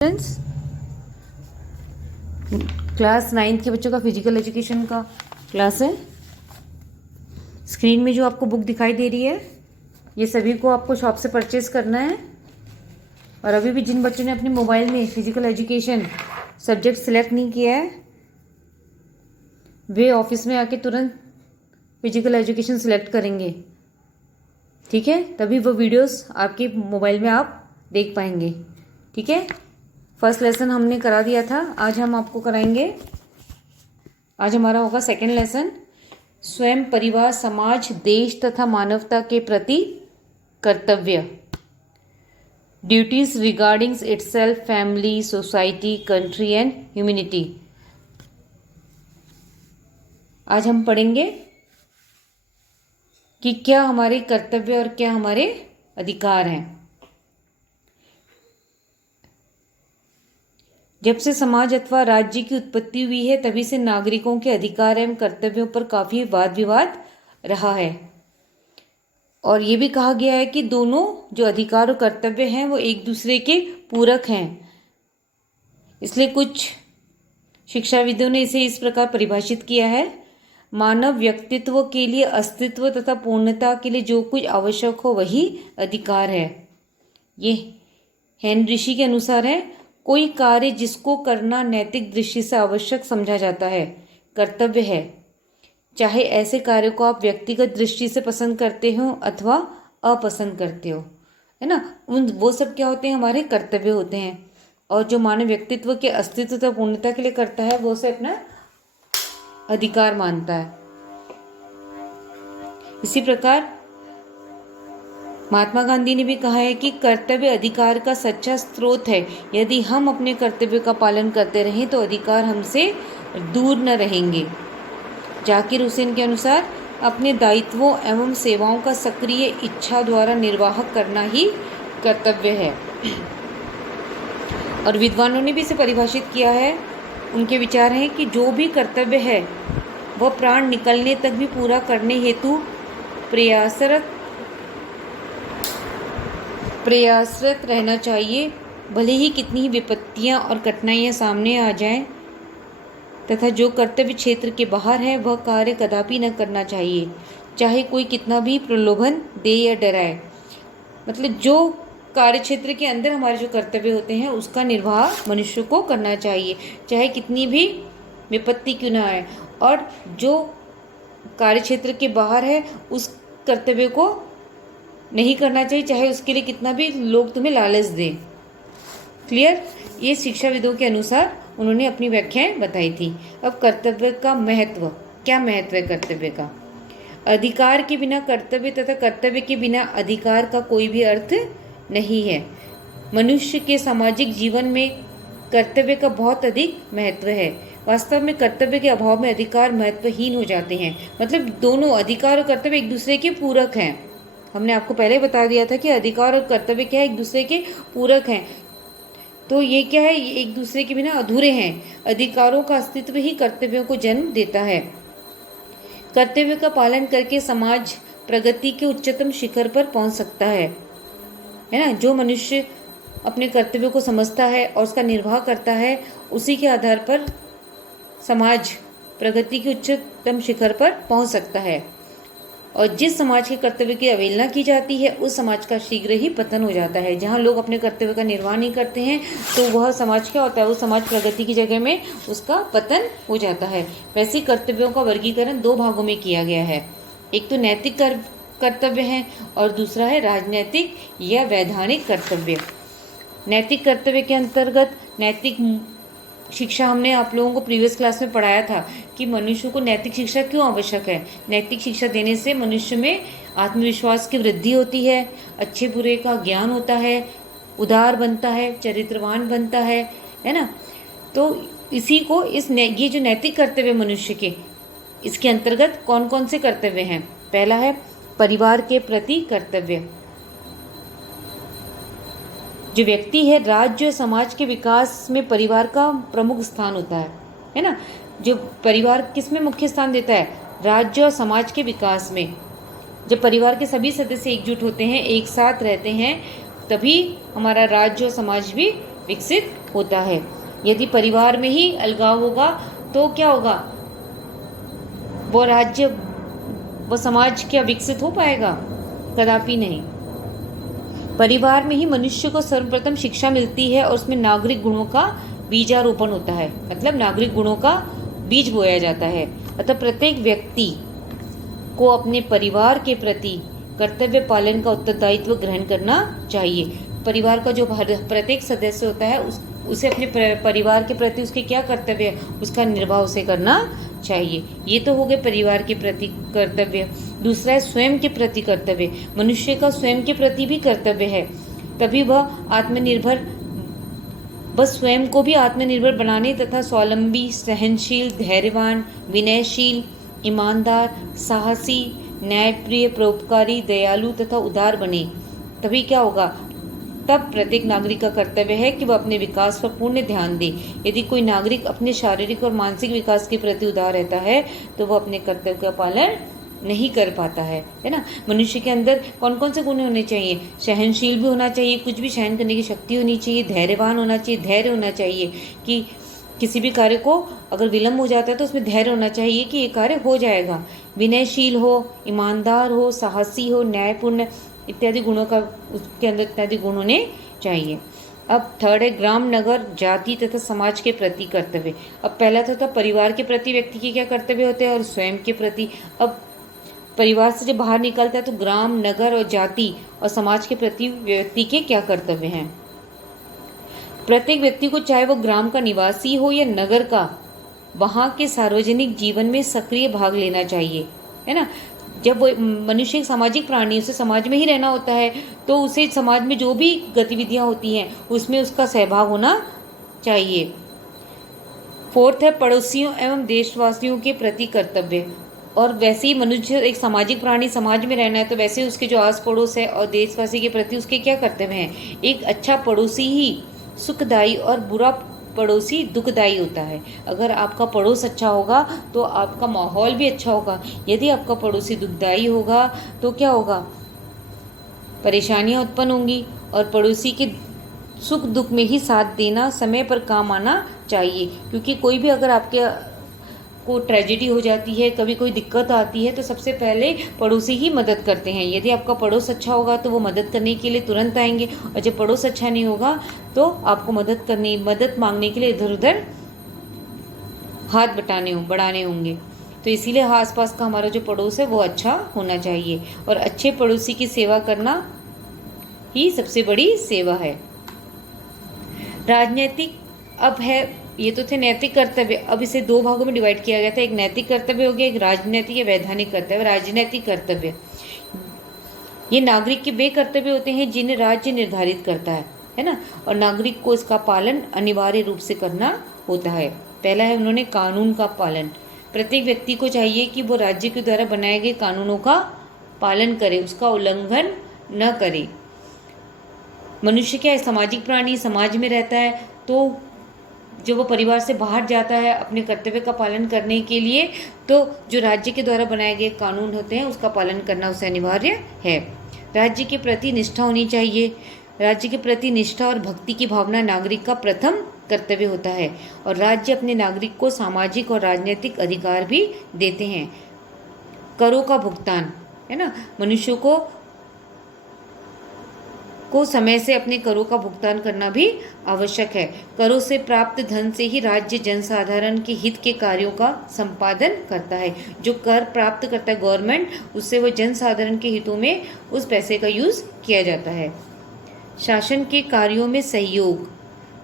Students, class 9th के बच्चों का फिजिकल एजुकेशन का क्लास है। स्क्रीन में जो आपको बुक दिखाई दे रही है ये सभी को आपको शॉप से परचेज करना है। और अभी भी जिन बच्चों ने अपने मोबाइल में फिजिकल एजुकेशन सब्जेक्ट सिलेक्ट नहीं किया है वे ऑफिस में आके तुरंत फिजिकल एजुकेशन सिलेक्ट करेंगे, ठीक है? तभी वो वीडियोस आपके मोबाइल में आप देख पाएंगे, ठीक है? फर्स्ट लेसन हमने करा दिया था, आज हम आपको कराएंगे। आज हमारा होगा सेकंड लेसन, स्वयं, परिवार, समाज, देश तथा मानवता के प्रति कर्तव्य। Duties regarding itself, family, society, country and humanity. आज हम पढ़ेंगे कि क्या हमारे कर्तव्य और क्या हमारे अधिकार हैं। जब से समाज अथवा राज्य की उत्पत्ति हुई है तभी से नागरिकों के अधिकार एवं कर्तव्यों पर काफ़ी वाद विवाद रहा है। और ये भी कहा गया है कि दोनों जो अधिकार और कर्तव्य हैं वो एक दूसरे के पूरक हैं। इसलिए कुछ शिक्षाविदों ने इसे इस प्रकार परिभाषित किया है: मानव व्यक्तित्व के लिए अस्तित्व तथा पूर्णता के लिए जो कुछ आवश्यक हो वही अधिकार है। ये हेन ऋषि के अनुसार है: कोई कार्य जिसको करना नैतिक दृष्टि से आवश्यक समझा जाता है कर्तव्य है, चाहे ऐसे कार्य को आप व्यक्तिगत दृष्टि से पसंद करते हो अथवा अपसंद करते हो, है ना? वो सब क्या होते हैं? हमारे कर्तव्य होते हैं। और जो मानव व्यक्तित्व के अस्तित्व तथा पूर्णता के लिए करता है वो उसे अपना अधिकार मानता है। इसी प्रकार महात्मा गांधी ने भी कहा है कि कर्तव्य अधिकार का सच्चा स्रोत है। यदि हम अपने कर्तव्य का पालन करते रहें तो अधिकार हमसे दूर न रहेंगे। जाकिर हुसैन के अनुसार अपने दायित्वों एवं सेवाओं का सक्रिय इच्छा द्वारा निर्वाह करना ही कर्तव्य है। और विद्वानों ने भी इसे परिभाषित किया है। उनके विचार हैं कि जो भी कर्तव्य है वह प्राण निकलने तक भी पूरा करने हेतु प्रयासरत रहना चाहिए, भले ही कितनी ही विपत्तियां और कठिनाइयां सामने आ जाएं। तथा जो कर्तव्य क्षेत्र के बाहर है वह कार्य कदापि न करना चाहिए, चाहे कोई कितना भी प्रलोभन दे या डराए। मतलब जो कार्य क्षेत्र के अंदर हमारे जो कर्तव्य होते हैं उसका निर्वाह मनुष्य को करना चाहिए, चाहे कितनी भी विपत्ति क्यों ना आए। और जो कार्य क्षेत्र के बाहर है उस कर्तव्य को नहीं करना चाहिए, चाहे उसके लिए कितना भी लोग तुम्हें लालच दें। क्लियर? ये शिक्षाविदों के अनुसार उन्होंने अपनी व्याख्याएं बताई थी। अब कर्तव्य का महत्व, क्या महत्व है कर्तव्य का? अधिकार के बिना कर्तव्य तथा कर्तव्य के बिना अधिकार का कोई भी अर्थ नहीं है। मनुष्य के सामाजिक जीवन में कर्तव्य का बहुत अधिक महत्व है। वास्तव में कर्तव्य के अभाव में अधिकार महत्वहीन हो जाते हैं। मतलब दोनों अधिकार और कर्तव्य एक दूसरे के पूरक हैं। हमने आपको पहले बता दिया था कि अधिकार और कर्तव्य क्या है? एक दूसरे के पूरक हैं। तो ये क्या है? ये एक दूसरे के बिना अधूरे हैं। अधिकारों का अस्तित्व ही कर्तव्यों को जन्म देता है। कर्तव्य का पालन करके समाज प्रगति के उच्चतम शिखर पर पहुंच सकता है ना? जो मनुष्य अपने कर्तव्यों को समझता है और उसका निर्वाह करता है उसी के आधार पर समाज प्रगति के उच्चतम शिखर पर पहुंच सकता है। और जिस समाज के कर्तव्य की अवहेलना की जाती है उस समाज का शीघ्र ही पतन हो जाता है। जहाँ लोग अपने कर्तव्य का निर्वाह नहीं करते हैं तो वह समाज क्या होता है? वो समाज प्रगति की जगह में उसका पतन हो जाता है। वैसे ही कर्तव्यों का वर्गीकरण दो भागों में किया गया है। एक तो नैतिक कर्तव्य है और दूसरा है राजनैतिक या वैधानिक कर्तव्य। नैतिक कर्तव्य के अंतर्गत नैतिक शिक्षा हमने आप लोगों को प्रीवियस क्लास में पढ़ाया था कि मनुष्य को नैतिक शिक्षा क्यों आवश्यक है। नैतिक शिक्षा देने से मनुष्य में आत्मविश्वास की वृद्धि होती है, अच्छे बुरे का ज्ञान होता है, उदार बनता है, चरित्रवान बनता है ना? तो इसी को ये जो नैतिक कर्तव्य मनुष्य के, इसके अंतर्गत कौन कौन से कर्तव्य हैं? पहला है परिवार के प्रति कर्तव्य। जो व्यक्ति है, राज्य और समाज के विकास में परिवार का प्रमुख स्थान होता है ना? जो परिवार किस में मुख्य स्थान देता है? राज्य और समाज के विकास में। जब परिवार के सभी सदस्य एकजुट होते हैं, एक साथ रहते हैं, तभी हमारा राज्य और समाज भी विकसित होता है। यदि परिवार में ही अलगाव होगा तो क्या होगा, वो राज्य, वो समाज क्या विकसित हो पाएगा? कदापि नहीं। परिवार में ही मनुष्य को सर्वप्रथम शिक्षा मिलती है और उसमें नागरिक गुणों का बीजारोपण होता है, मतलब नागरिक गुणों का बीज बोया जाता है। अतः प्रत्येक व्यक्ति को अपने परिवार के प्रति कर्तव्य पालन का उत्तरदायित्व ग्रहण करना चाहिए। परिवार का जो प्रत्येक सदस्य होता है उसे अपने परिवार के प्रति उसके क्या कर्तव्य है उसका निर्वाह उसे करना चाहिए। ये तो हो गए परिवार के प्रति कर्तव्य। दूसरा है स्वयं के प्रति कर्तव्य। मनुष्य का स्वयं के प्रति भी कर्तव्य है, तभी वह आत्मनिर्भर, बस स्वयं को भी आत्मनिर्भर बनाने तथा स्वावलंबी, सहनशील, धैर्यवान, विनयशील, ईमानदार, साहसी, न्यायप्रिय, परोपकारी, दयालु तथा उदार बने। तभी क्या होगा, तब प्रत्येक नागरिक का कर्तव्य है कि वह अपने विकास पर पूर्ण ध्यान दे। यदि कोई नागरिक अपने शारीरिक और मानसिक विकास के प्रति उदार रहता है तो वह अपने कर्तव्य का पालन नहीं कर पाता है ना। मनुष्य के अंदर कौन कौन से गुण होने चाहिए? सहनशील भी होना चाहिए, कुछ भी सहन करने की शक्ति होनी चाहिए, धैर्यवान होना चाहिए, धैर्य होना चाहिए कि किसी भी कार्य को अगर विलम्ब हो जाता है तो उसमें धैर्य होना चाहिए कि ये कार्य हो जाएगा। विनयशील हो, ईमानदार हो, साहसी हो, न्यायपूर्ण इत्यादि गुणों का उसके अंदर इत्यादि गुण होने चाहिए। अब थर्ड है ग्राम, नगर, जाति तथा समाज के प्रति कर्तव्य। अब पहला था परिवार के प्रति व्यक्ति के क्या कर्तव्य होते हैं और स्वयं के प्रति। अब परिवार से जब बाहर निकलता है तो ग्राम, नगर और जाति और समाज के प्रति व्यक्ति के क्या कर्तव्य हैं। प्रत्येक व्यक्ति को, चाहे वो ग्राम का निवासी हो या नगर का, वहाँ के सार्वजनिक जीवन में सक्रिय भाग लेना चाहिए, है ना। जब वो मनुष्य एक सामाजिक प्राणी, उसे समाज में ही रहना होता है, तो उसे समाज में जो भी गतिविधियाँ होती हैं उसमें उसका सहभाग होना चाहिए। फोर्थ है पड़ोसियों एवं देशवासियों के प्रति कर्तव्य। और वैसे ही मनुष्य एक सामाजिक प्राणी, समाज में रहना है, तो वैसे उसके जो आस पड़ोस है और देशवासी के प्रति उसके क्या कर्तव्य हैं। एक अच्छा पड़ोसी ही सुखदायी और बुरा पड़ोसी दुखदायी होता है। अगर आपका पड़ोस अच्छा होगा तो आपका माहौल भी अच्छा होगा। यदि आपका पड़ोसी दुखदायी होगा तो क्या होगा, परेशानियां उत्पन्न होंगी। और पड़ोसी के सुख दुख में ही साथ देना, समय पर काम आना चाहिए, क्योंकि कोई भी अगर आपके को ट्रेजेडी हो जाती है, कभी कोई दिक्कत आती है, तो सबसे पहले पड़ोसी ही मदद करते हैं। यदि आपका पड़ोस अच्छा होगा तो वो मदद करने के लिए तुरंत आएंगे, और जब पड़ोस अच्छा नहीं होगा तो आपको मदद मांगने के लिए इधर उधर हाथ बढ़ाने होंगे। तो इसीलिए आसपास का हमारा जो पड़ोस है वो अच्छा होना चाहिए, और अच्छे पड़ोसी की सेवा करना ही सबसे बड़ी सेवा है। राजनीतिक, अब है, ये तो थे नैतिक कर्तव्य। अब इसे दो भागों में डिवाइड किया गया था, एक नैतिक कर्तव्य हो गया, एक राजनीतिक या वैधानिक कर्तव्य। राजनीतिक कर्तव्य ये नागरिक के वे कर्तव्य होते हैं जिन्हें राज्य निर्धारित करता है ना, और नागरिक को इसका पालन अनिवार्य रूप से करना होता है। पहला है उन्होंने कानून का पालन। प्रत्येक व्यक्ति को चाहिए कि वो राज्य के द्वारा बनाए गए कानूनों का पालन करे, उसका उल्लंघन न करे। मनुष्य क्या है, सामाजिक प्राणी, समाज में रहता है, तो जब वो परिवार से बाहर जाता है अपने कर्तव्य का पालन करने के लिए, तो जो राज्य के द्वारा बनाए गए कानून होते हैं उसका पालन करना उसे अनिवार्य है। राज्य के प्रति निष्ठा होनी चाहिए। राज्य के प्रति निष्ठा और भक्ति की भावना नागरिक का प्रथम कर्तव्य होता है, और राज्य अपने नागरिक को सामाजिक और राजनीतिक अधिकार भी देते हैं। करों का भुगतान, है ना, मनुष्यों को समय से अपने करों का भुगतान करना भी आवश्यक है। करों से प्राप्त धन से ही राज्य जनसाधारण के हित के कार्यों का संपादन करता है। जो कर प्राप्त करता है गवर्नमेंट, उससे वो जनसाधारण के हितों में उस पैसे का यूज़ किया जाता है। शासन के कार्यों में सहयोग,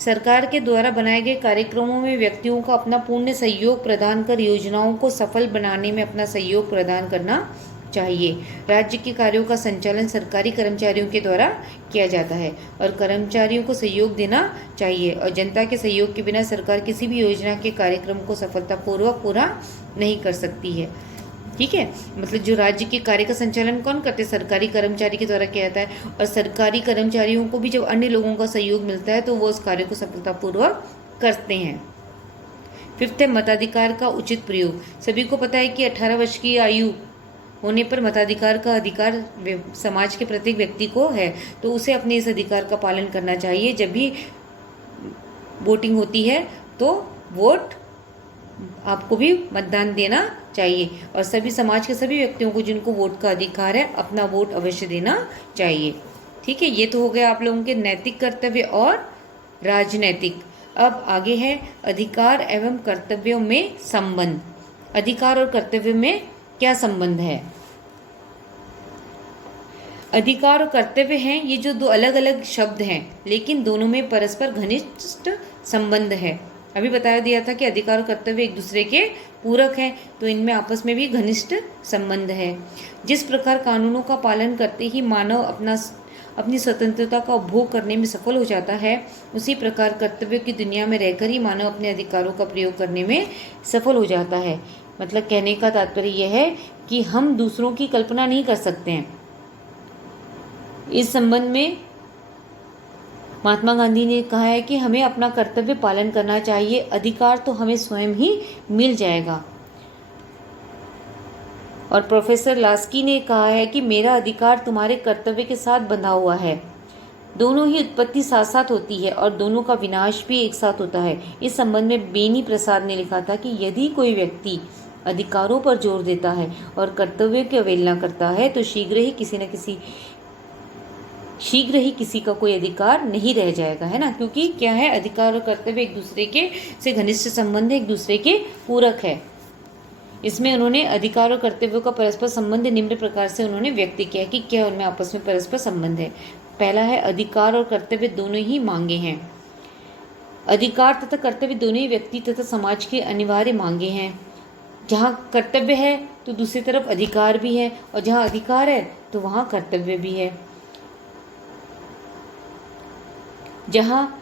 सरकार के द्वारा बनाए गए कार्यक्रमों में व्यक्तियों का अपना पूर्ण सहयोग प्रदान कर योजनाओं को सफल बनाने में अपना सहयोग प्रदान करना चाहिए। राज्य के कार्यों का संचालन सरकारी कर्मचारियों के द्वारा किया जाता है, और कर्मचारियों को सहयोग देना चाहिए, और जनता के सहयोग के बिना सरकार किसी भी योजना के कार्यक्रम को सफलतापूर्वक पूरा नहीं कर सकती है। ठीक है, मतलब जो राज्य के कार्य का संचालन कौन करते हैं, सरकारी कर्मचारी के द्वारा किया जाता है, और सरकारी कर्मचारियों को भी जब अन्य लोगों का सहयोग मिलता है तो वो उस कार्य को सफलतापूर्वक करते हैं। फिफ्थ है मताधिकार का उचित प्रयोग। सभी को पता है कि 18 वर्ष की आयु होने पर मताधिकार का अधिकार समाज के प्रत्येक व्यक्ति को है, तो उसे अपने इस अधिकार का पालन करना चाहिए। जब भी वोटिंग होती है तो वोट आपको भी मतदान देना चाहिए और सभी समाज के सभी व्यक्तियों को जिनको वोट का अधिकार है अपना वोट अवश्य देना चाहिए। ठीक है, ये तो हो गया आप लोगों के नैतिक कर्तव्य और राजनैतिक। अब आगे है अधिकार एवं कर्तव्यों में संबंध। अधिकार और कर्तव्य में क्या संबंध है? अधिकार और कर्तव्य हैं, ये जो दो अलग अलग शब्द हैं लेकिन दोनों में परस्पर घनिष्ठ संबंध है। अभी बता दिया था कि अधिकार और कर्तव्य एक दूसरे के पूरक हैं, तो इनमें आपस में भी घनिष्ठ संबंध है। जिस प्रकार कानूनों का पालन करते ही मानव अपनी स्वतंत्रता का उपभोग करने में सफल हो जाता है, उसी प्रकार कर्तव्य की दुनिया में रहकर ही मानव अपने अधिकारों का प्रयोग करने में सफल हो जाता है। मतलब कहने का तात्पर्य यह है कि हम दूसरों की कल्पना नहीं कर सकते हैं। इस संबंध में महात्मा गांधी ने कहा है कि हमें अपना कर्तव्य पालन करना चाहिए, अधिकार तो हमें स्वयं ही मिल जाएगा। और प्रोफेसर लास्की ने कहा है कि मेरा अधिकार तुम्हारे कर्तव्य के साथ बंधा हुआ है। दोनों ही उत्पत्ति साथ साथ होती है और दोनों का विनाश भी एक साथ होता है। इस संबंध में बेनी प्रसाद ने लिखा था कि यदि कोई व्यक्ति अधिकारों पर जोर देता है और कर्तव्यों की अवहेलना करता है तो शीघ्र ही किसी का कोई अधिकार नहीं रह जाएगा, है ना। क्योंकि क्या है, अधिकार और कर्तव्य एक दूसरे के से घनिष्ठ संबंध है, एक दूसरे के पूरक है। इसमें उन्होंने अधिकार और कर्तव्यों का परस्पर संबंध निम्न प्रकार से उन्होंने व्यक्त किया कि क्या उनमें आपस में परस्पर संबंध है। पहला है, अधिकार और कर्तव्य दोनों ही मांगे हैं। अधिकार तथा कर्तव्य दोनों ही व्यक्ति तथा समाज की अनिवार्य मांगे हैं। जहाँ कर्तव्य है तो दूसरी तरफ अधिकार भी है, और जहाँ अधिकार है तो वहाँ कर्तव्य भी है। जहाँ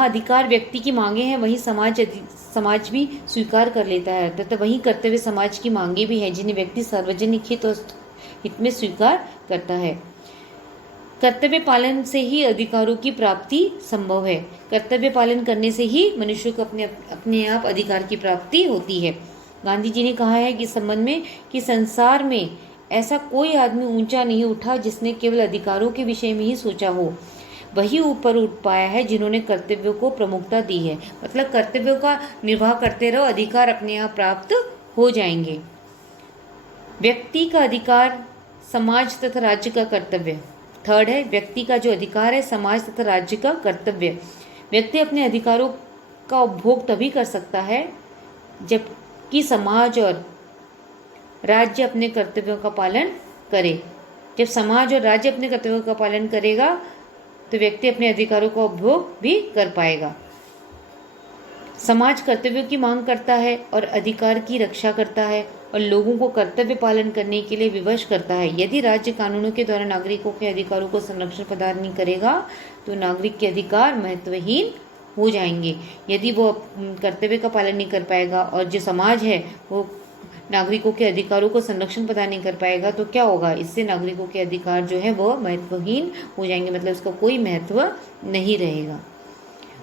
अधिकार व्यक्ति की मांगे हैं वहीं समाज भी स्वीकार कर लेता है, तथा वहीं कर्तव्य समाज की मांगे भी है जिन्हें व्यक्ति सार्वजनिक हित में स्वीकार करता है। कर्तव्य पालन से ही अधिकारों की प्राप्ति संभव है। कर्तव्य पालन करने से ही मनुष्य को अपने आप अधिकार की प्राप्ति होती है। गांधी जी ने कहा है कि संबंध में कि संसार में ऐसा कोई आदमी ऊंचा नहीं उठा जिसने केवल अधिकारों के विषय में ही सोचा हो। वही ऊपर उठ पाया है जिन्होंने कर्तव्यों को प्रमुखता दी है। मतलब कर्तव्यों का निर्वाह करते रहो, अधिकार अपने आप प्राप्त हो जाएंगे। व्यक्ति का अधिकार, समाज तथा राज्य का कर्तव्य। थर्ड है, व्यक्ति का जो अधिकार है, समाज तथा राज्य का कर्तव्य। व्यक्ति अपने अधिकारों का उपभोग तभी कर सकता है जबकि समाज और राज्य अपने कर्तव्यों का पालन करे। जब समाज और राज्य अपने कर्तव्यों का पालन करेगा तो व्यक्ति अपने अधिकारों का उपभोग भी कर पाएगा। समाज कर्तव्यों की मांग करता है और अधिकार की रक्षा करता है और लोगों को कर्तव्य पालन करने के लिए विवश करता है। यदि राज्य कानूनों के द्वारा नागरिकों के अधिकारों को संरक्षण प्रदान नहीं करेगा तो नागरिक के अधिकार महत्वहीन हो जाएंगे। यदि वो कर्तव्य का पालन नहीं कर पाएगा और जो समाज है वो नागरिकों के अधिकारों को संरक्षण प्रदान नहीं कर पाएगा तो क्या होगा, इससे नागरिकों के अधिकार जो है वो महत्वहीन हो जाएंगे, मतलब उसका कोई महत्व नहीं रहेगा।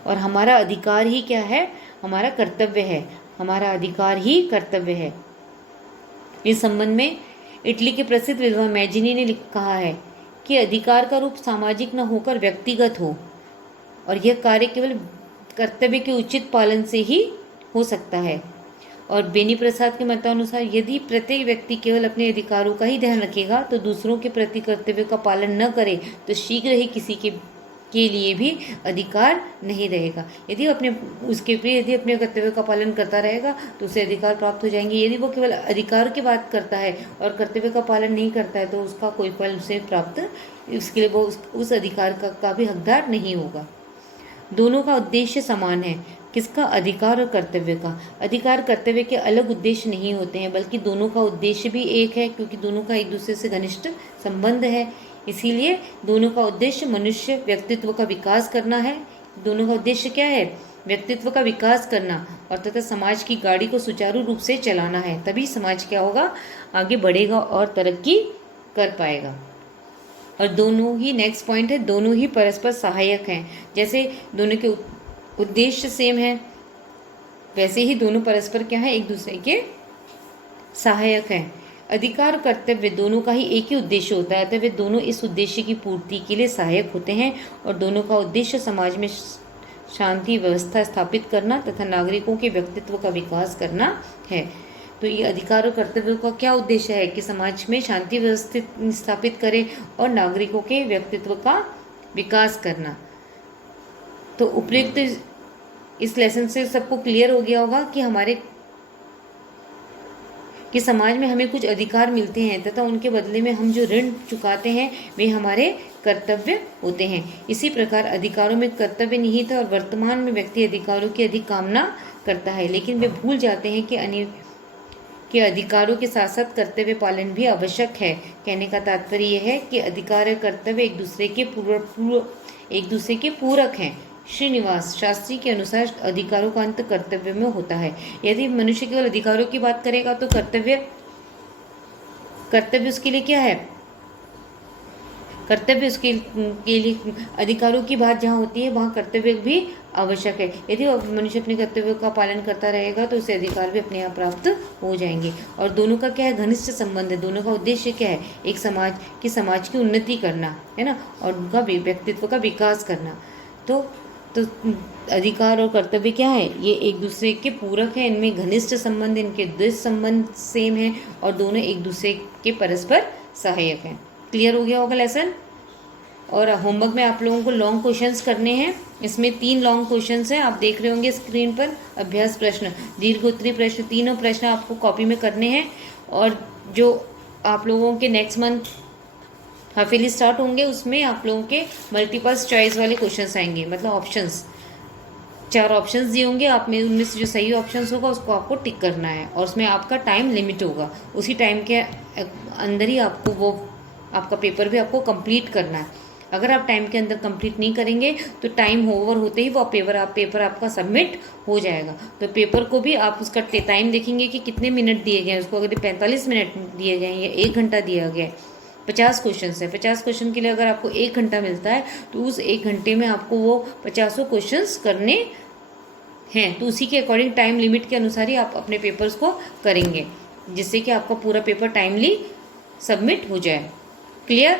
और हमारा अधिकार ही क्या है, हमारा कर्तव्य है। हमारा अधिकार ही कर्तव्य है। इस संबंध में इटली के प्रसिद्ध विद्वान मैजिनी ने कहा है कि अधिकार का रूप सामाजिक न होकर व्यक्तिगत हो और यह कार्य केवल कर्तव्य के उचित पालन से ही हो सकता है। और बेनी प्रसाद के मतानुसार यदि प्रत्येक व्यक्ति केवल अपने अधिकारों का ही ध्यान रखेगा तो दूसरों के प्रति कर्तव्य का पालन न करे तो शीघ्र ही किसी के लिए भी अधिकार नहीं रहेगा। यदि अपने कर्तव्य का पालन करता रहेगा तो उसे अधिकार प्राप्त हो जाएंगे। यदि वो केवल अधिकार की बात करता है और कर्तव्य का पालन नहीं करता है तो उसका कोई फल उसे प्राप्त, उसके लिए वो उस अधिकार का भी हकदार नहीं होगा। दोनों का उद्देश्य समान है। किसका, अधिकार और कर्तव्य का। अधिकार कर्तव्य के अलग उद्देश्य नहीं होते हैं बल्कि दोनों का उद्देश्य भी एक है, क्योंकि दोनों का एक दूसरे से घनिष्ठ संबंध है। इसीलिए दोनों का उद्देश्य मनुष्य व्यक्तित्व का विकास करना है। दोनों का उद्देश्य क्या है, व्यक्तित्व का विकास करना और तथा समाज की गाड़ी को सुचारू रूप से चलाना है। तभी समाज क्या होगा, आगे बढ़ेगा और तरक्की कर पाएगा। और दोनों ही, नेक्स्ट पॉइंट है, दोनों ही परस्पर सहायक हैं। जैसे दोनों के उद्देश्य सेम है वैसे ही दोनों परस्पर क्या है, एक दूसरे के सहायक हैं। अधिकार और कर्तव्य दोनों का ही एक ही उद्देश्य होता है, अतः वे दोनों इस उद्देश्य की पूर्ति के लिए सहायक होते हैं और दोनों का उद्देश्य समाज में शांति व्यवस्था स्थापित करना तथा नागरिकों के व्यक्तित्व का विकास करना है। तो ये अधिकार और कर्तव्य का क्या उद्देश्य है कि समाज में शांति व्यवस्थित स्थापित करे और नागरिकों के व्यक्तित्व का विकास करना। तो उपयुक्त इस लेसन से सबको क्लियर हो गया होगा कि समाज में हमें कुछ अधिकार मिलते हैं तथा उनके बदले में हम जो ऋण चुकाते हैं वे हमारे कर्तव्य होते हैं। इसी प्रकार अधिकारों में कर्तव्य निहित है और वर्तमान में व्यक्ति अधिकारों की अधिक कामना करता है, लेकिन वे भूल जाते हैं कि अधिकारों के साथ साथ कर्तव्य पालन भी आवश्यक है। कहने का तात्पर्य यह है कि अधिकार और कर्तव्य एक दूसरे के पूरक हैं। श्रीनिवास शास्त्री के अनुसार अधिकारों का अंत कर्तव्य में होता है। यदि मनुष्य केवल अधिकारों की बात करेगा तो कर्तव्य उसके लिए क्या है? कर्तव्य उसके लिए अधिकारों की बात जहाँ होती है वहाँ कर्तव्य भी आवश्यक है। यदि मनुष्य अपने कर्तव्यों का पालन करता रहेगा तो उसे अधिकार भी अपने आप प्राप्त हो जाएंगे। और दोनों का क्या है? घनिष्ठ संबंध है। दोनों का उद्देश्य क्या है? एक समाज की उन्नति करना है ना, और उनका व्यक्तित्व का विकास करना। तो अधिकार और कर्तव्य क्या है? ये एक दूसरे के पूरक हैं, इनमें घनिष्ठ संबंध, इनके उद्देश्य संबंध सेम है और दोनों एक दूसरे के परस्पर सहायक हैं। क्लियर हो गया होगा लेसन। और होमवर्क में आप लोगों को लॉन्ग क्वेश्चंस करने हैं। इसमें 3 लॉन्ग क्वेश्चंस हैं, आप देख रहे होंगे स्क्रीन पर। अभ्यास प्रश्न, दीर्घोत्तरी प्रश्न, तीनों प्रश्न आपको कॉपी में करने हैं। और जो आप लोगों के नेक्स्ट मंथ हाफिली स्टार्ट होंगे उसमें आप लोगों के मल्टीपल्स चॉइस वाले क्वेश्चंस आएंगे, मतलब ऑप्शंस 4 ऑप्शंस दिए होंगे, आप में उनमें से जो सही ऑप्शंस होगा उसको आपको टिक करना है और उसमें आपका टाइम लिमिट होगा। उसी टाइम के अंदर ही आपको वो आपका पेपर भी आपको कंप्लीट करना है। अगर आप टाइम के अंदर कंप्लीट नहीं करेंगे तो टाइम ओवर होते ही वो पेपर आपका सबमिट हो जाएगा। तो पेपर को भी आप उसका टाइम देखेंगे कि कितने मिनट दिए गए हैं उसको। अगर 45 मिनट दिए गए हैं या 1 घंटा दिया गया है, 50 क्वेश्चन है, 50 क्वेश्चन के लिए अगर आपको 1 घंटा मिलता है तो उस 1 घंटे में आपको वो 50 क्वेश्चन करने हैं। तो उसी के अकॉर्डिंग टाइम लिमिट के अनुसार ही आप अपने पेपर्स को करेंगे, जिससे कि आपका पूरा पेपर टाइमली सबमिट हो जाए। क्लियर?